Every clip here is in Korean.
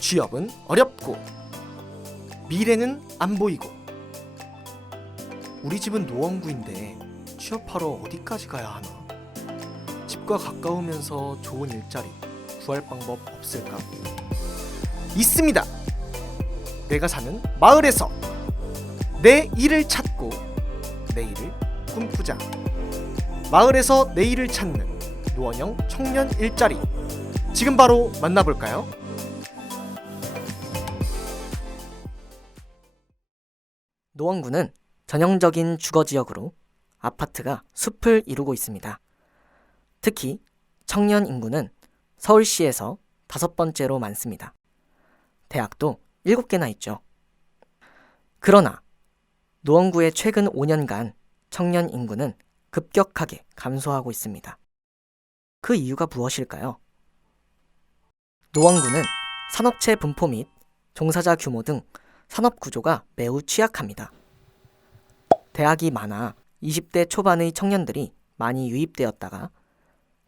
취업은 어렵고 미래는 안 보이고 우리 집은 노원구인데 취업하러 어디까지 가야 하나? 집과 가까우면서 좋은 일자리 구할 방법 없을까? 있습니다. 내가 사는 마을에서 내 일을 찾고 내일을 꿈꾸자. 마을에서 내일을 찾는 노원형 청년 일자리, 지금 바로 만나볼까요? 노원구는 전형적인 주거지역으로 아파트가 숲을 이루고 있습니다. 특히 청년 인구는 서울시에서 5번째로 많습니다. 대학도 7개나 있죠. 그러나 노원구의 최근 5년간 청년 인구는 급격하게 감소하고 있습니다. 그 이유가 무엇일까요? 노원구는 산업체 분포 및 종사자 규모 등 산업 구조가 매우 취약합니다. 대학이 많아 20대 초반의 청년들이 많이 유입되었다가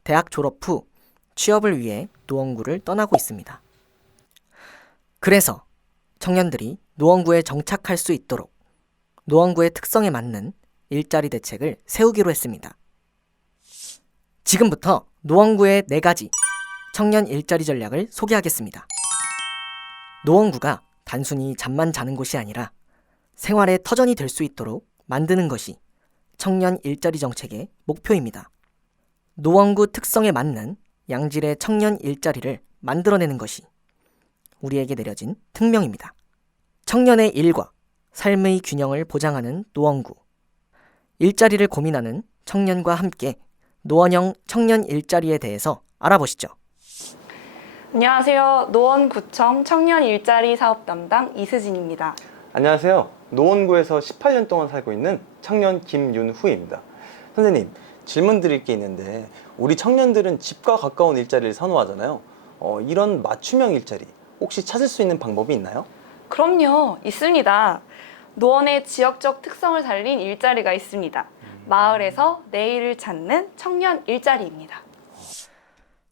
대학 졸업 후 취업을 위해 노원구를 떠나고 있습니다. 그래서 청년들이 노원구에 정착할 수 있도록 노원구의 특성에 맞는 일자리 대책을 세우기로 했습니다. 지금부터 노원구의 4가지 청년 일자리 전략을 소개하겠습니다. 노원구가 단순히 잠만 자는 곳이 아니라 생활의 터전이 될 수 있도록 만드는 것이 청년 일자리 정책의 목표입니다. 노원구 특성에 맞는 양질의 청년 일자리를 만들어내는 것이 우리에게 내려진 특명입니다. 청년의 일과 삶의 균형을 보장하는 노원구. 일자리를 고민하는 청년과 함께 노원형 청년 일자리에 대해서 알아보시죠. 안녕하세요. 노원구청 청년 일자리 사업 담당 이수진입니다. 안녕하세요. 노원구에서 18년 동안 살고 있는 청년 김윤후입니다. 선생님, 질문 드릴 게 있는데 우리 청년들은 집과 가까운 일자리를 선호하잖아요. 이런 맞춤형 일자리 혹시 찾을 수 있는 방법이 있나요? 그럼요. 있습니다. 노원의 지역적 특성을 살린 일자리가 있습니다. 마을에서 내일을 찾는 청년 일자리입니다.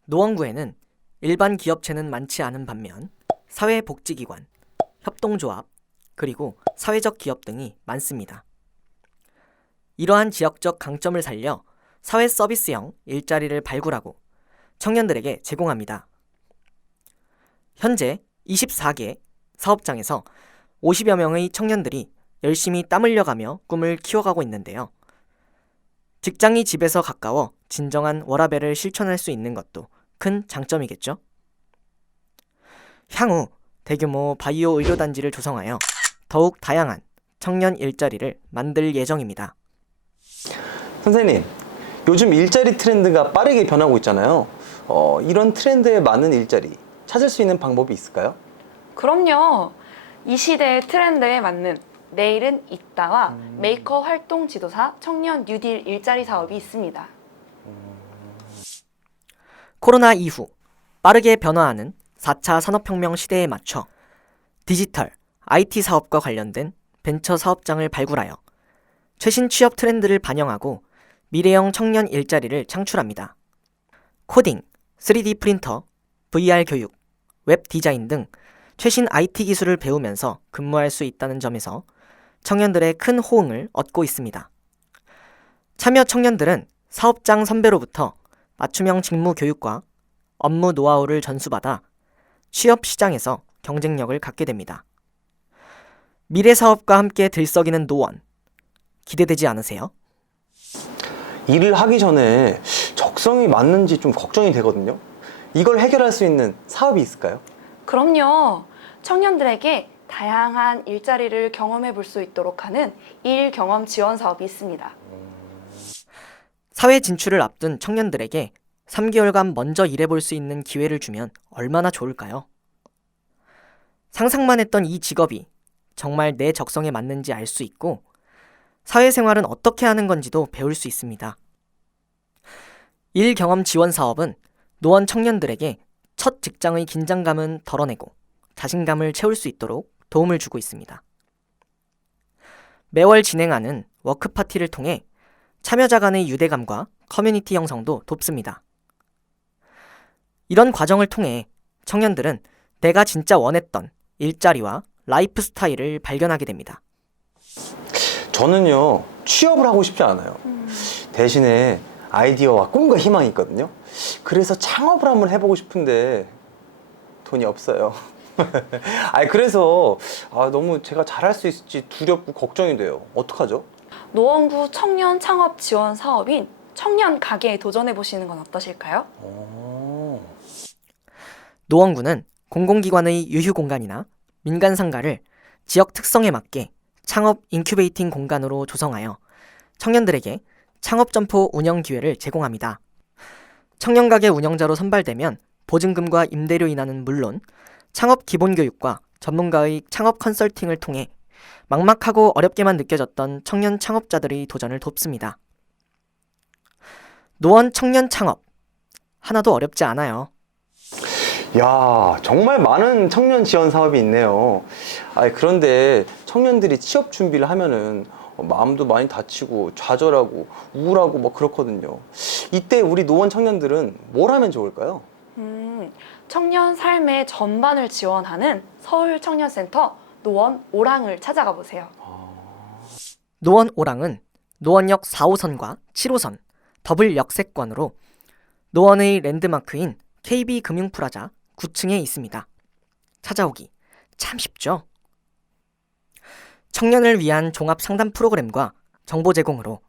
노원구에는 일반 기업체는 많지 않은 반면 사회복지기관, 협동조합, 그리고 사회적 기업 등이 많습니다. 이러한 지역적 강점을 살려 사회 서비스형 일자리를 발굴하고 청년들에게 제공합니다. 현재 24개 사업장에서 50여 명의 청년들이 열심히 땀 흘려가며 꿈을 키워가고 있는데요. 직장이 집에서 가까워 진정한 워라밸을 실천할 수 있는 것도 큰 장점이겠죠. 향후 대규모 바이오 의료단지를 조성하여 더욱 다양한 청년 일자리를 만들 예정입니다. 선생님, 요즘 일자리 트렌드가 빠르게 변하고 있잖아요. 이런 트렌드에 맞는 일자리 찾을 수 있는 방법이 있을까요? 그럼요. 이 시대의 트렌드에 맞는 내일은 있다와 메이커 활동 지도사 청년 뉴딜 일자리 사업이 있습니다. 코로나 이후 빠르게 변화하는 4차 산업혁명 시대에 맞춰 디지털, IT 사업과 관련된 벤처 사업장을 발굴하여 최신 취업 트렌드를 반영하고 미래형 청년 일자리를 창출합니다. 코딩, 3D 프린터, VR 교육, 웹 디자인 등 최신 IT 기술을 배우면서 근무할 수 있다는 점에서 청년들의 큰 호응을 얻고 있습니다. 참여 청년들은 사업장 선배로부터 맞춤형 직무 교육과 업무 노하우를 전수받아 취업 시장에서 경쟁력을 갖게 됩니다. 미래 사업과 함께 들썩이는 노원, 기대되지 않으세요? 일을 하기 전에 적성이 맞는지 좀 걱정이 되거든요. 이걸 해결할 수 있는 사업이 있을까요? 그럼요. 청년들에게 다양한 일자리를 경험해 볼 수 있도록 하는 일 경험 지원 사업이 있습니다. 사회 진출을 앞둔 청년들에게 3개월간 먼저 일해볼 수 있는 기회를 주면 얼마나 좋을까요? 상상만 했던 이 직업이 정말 내 적성에 맞는지 알 수 있고 사회생활은 어떻게 하는 건지도 배울 수 있습니다. 일 경험 지원 사업은 노원 청년들에게 첫 직장의 긴장감은 덜어내고 자신감을 채울 수 있도록 도움을 주고 있습니다. 매월 진행하는 워크파티를 통해 참여자 간의 유대감과 커뮤니티 형성도 돕습니다. 이런 과정을 통해 청년들은 내가 진짜 원했던 일자리와 라이프 스타일을 발견하게 됩니다. 저는요, 취업을 하고 싶지 않아요. 대신에 아이디어와 꿈과 희망이 있거든요. 그래서 창업을 한번 해보고 싶은데 돈이 없어요. 그래서 너무 제가 잘할 수 있을지 두렵고 걱정이 돼요. 어떡하죠? 노원구 청년 창업 지원 사업인 청년 가게에 도전해 보시는 건 어떠실까요? 노원구는 공공기관의 유휴 공간이나 민간 상가를 지역 특성에 맞게 창업 인큐베이팅 공간으로 조성하여 청년들에게 창업 점포 운영 기회를 제공합니다. 청년 가게 운영자로 선발되면 보증금과 임대료 인하는 물론 창업 기본 교육과 전문가의 창업 컨설팅을 통해 막막하고 어렵게만 느껴졌던 청년 창업자들의 도전을 돕습니다. 노원 청년 창업 하나도 어렵지 않아요. 야, 정말 많은 청년 지원 사업이 있네요. 그런데 청년들이 취업 준비를 하면은 마음도 많이 다치고 좌절하고 우울하고 뭐 그렇거든요. 이때 우리 노원 청년들은 뭘 하면 좋을까요? 청년 삶의 전반을 지원하는 서울청년센터 노원 오랑을 찾아가 보세요. 노원 오랑은 노원역 4호선과 7호선 더블 역세권으로 노원의 랜드마크인 KB금융프라자 9층에 있습니다. 찾아오기 참 쉽죠? 청년을 위한 종합 상담 프로그램과 정보 제공으로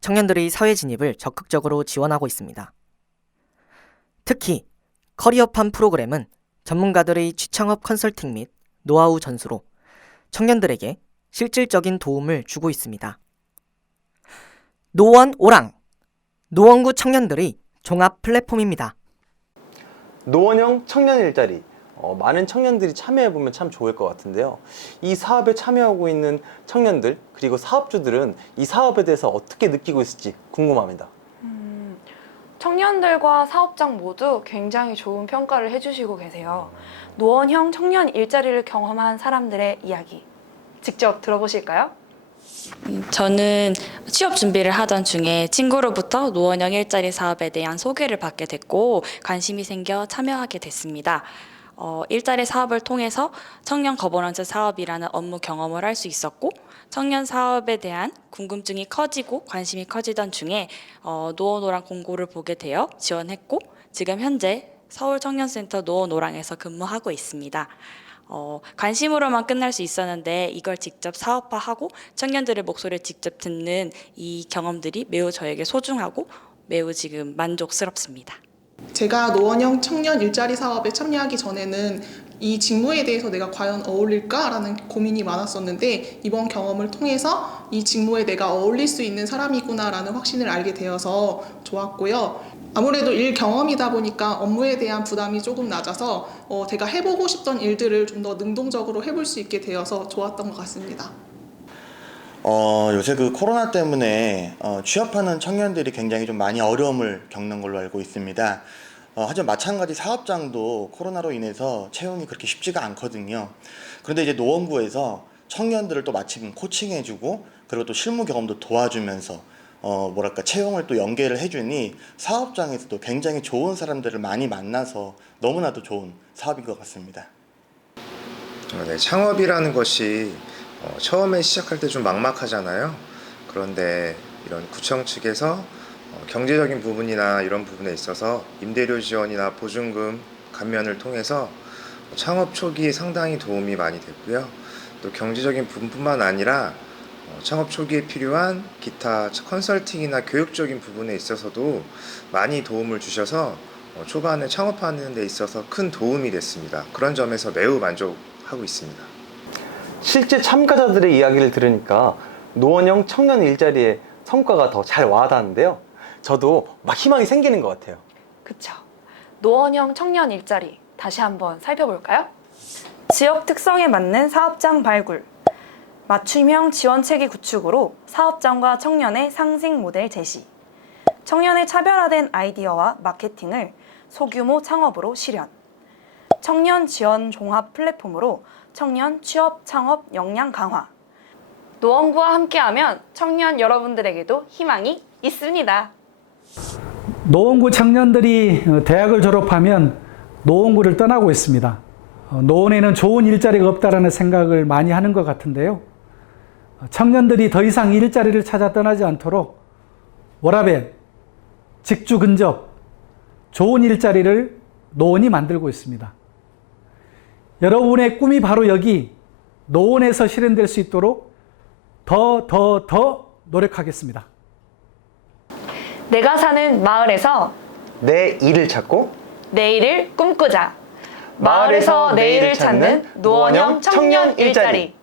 청년들의 사회 진입을 적극적으로 지원하고 있습니다. 특히 커리어팜 프로그램은 전문가들의 취창업 컨설팅 및 노하우 전수로 청년들에게 실질적인 도움을 주고 있습니다. 노원 오랑, 노원구 청년들의 종합 플랫폼입니다. 노원형 청년 일자리. 많은 청년들이 참여해보면 참 좋을 것 같은데요. 이 사업에 참여하고 있는 청년들 그리고 사업주들은 이 사업에 대해서 어떻게 느끼고 있을지 궁금합니다. 청년들과 사업장 모두 굉장히 좋은 평가를 해주시고 계세요. 노원형 청년 일자리를 경험한 사람들의 이야기 직접 들어보실까요? 저는 취업 준비를 하던 중에 친구로부터 노원형 일자리 사업에 대한 소개를 받게 됐고 관심이 생겨 참여하게 됐습니다. 일자리 사업을 통해서 청년 거버넌스 사업이라는 업무 경험을 할 수 있었고 청년 사업에 대한 궁금증이 커지고 관심이 커지던 중에 노원오랑 공고를 보게 되어 지원했고 지금 현재 서울청년센터 노원오랑에서 근무하고 있습니다. 관심으로만 끝날 수 있었는데 이걸 직접 사업화하고 청년들의 목소리를 직접 듣는 이 경험들이 매우 저에게 소중하고 매우 지금 만족스럽습니다. 제가 노원형 청년 일자리 사업에 참여하기 전에는 이 직무에 대해서 내가 과연 어울릴까라는 고민이 많았었는데 이번 경험을 통해서 이 직무에 내가 어울릴 수 있는 사람이구나라는 확신을 알게 되어서 좋았고요. 아무래도 일 경험이다 보니까 업무에 대한 부담이 조금 낮아서 제가 해보고 싶던 일들을 좀 더 능동적으로 해볼 수 있게 되어서 좋았던 것 같습니다. 요새 그 코로나 때문에 취업하는 청년들이 굉장히 좀 많이 어려움을 겪는 걸로 알고 있습니다. 하지만 마찬가지 사업장도 코로나로 인해서 채용이 그렇게 쉽지가 않거든요. 그런데 이제 노원구에서 청년들을 또 마침 코칭해주고 그리고 또 실무 경험도 도와주면서 채용을 또 연계를 해주니 사업장에서도 굉장히 좋은 사람들을 많이 만나서 너무나도 좋은 사업인 것 같습니다. 네, 창업이라는 것이 처음에 시작할 때 좀 막막하잖아요. 그런데 이런 구청 측에서 경제적인 부분이나 이런 부분에 있어서 임대료 지원이나 보증금 감면을 통해서 창업 초기에 상당히 도움이 많이 됐고요. 또 경제적인 부분뿐만 아니라 창업 초기에 필요한 기타 컨설팅이나 교육적인 부분에 있어서도 많이 도움을 주셔서 초반에 창업하는 데 있어서 큰 도움이 됐습니다. 그런 점에서 매우 만족하고 있습니다. 실제 참가자들의 이야기를 들으니까 노원형 청년 일자리의 성과가 더 잘 와닿는데요. 저도 막 희망이 생기는 것 같아요. 그쵸. 노원형 청년 일자리 다시 한번 살펴볼까요? 지역 특성에 맞는 사업장 발굴, 맞춤형 지원체계 구축으로 사업장과 청년의 상생 모델 제시, 청년의 차별화된 아이디어와 마케팅을 소규모 창업으로 실현, 청년 지원 종합 플랫폼으로 청년 취업 창업 역량 강화. 노원구와 함께하면 청년 여러분들에게도 희망이 있습니다. 노원구 청년들이 대학을 졸업하면 노원구를 떠나고 있습니다. 노원에는 좋은 일자리가 없다라는 생각을 많이 하는 것 같은데요. 청년들이 더 이상 일자리를 찾아 떠나지 않도록 워라밸, 직주 근접, 좋은 일자리를 노원이 만들고 있습니다. 여러분의 꿈이 바로 여기 노원에서 실현될 수 있도록 더 노력하겠습니다. 내가 사는 마을에서 내 일을 찾고 내일을 꿈꾸자. 마을에서 내일을 찾는 노원형 청년 일자리.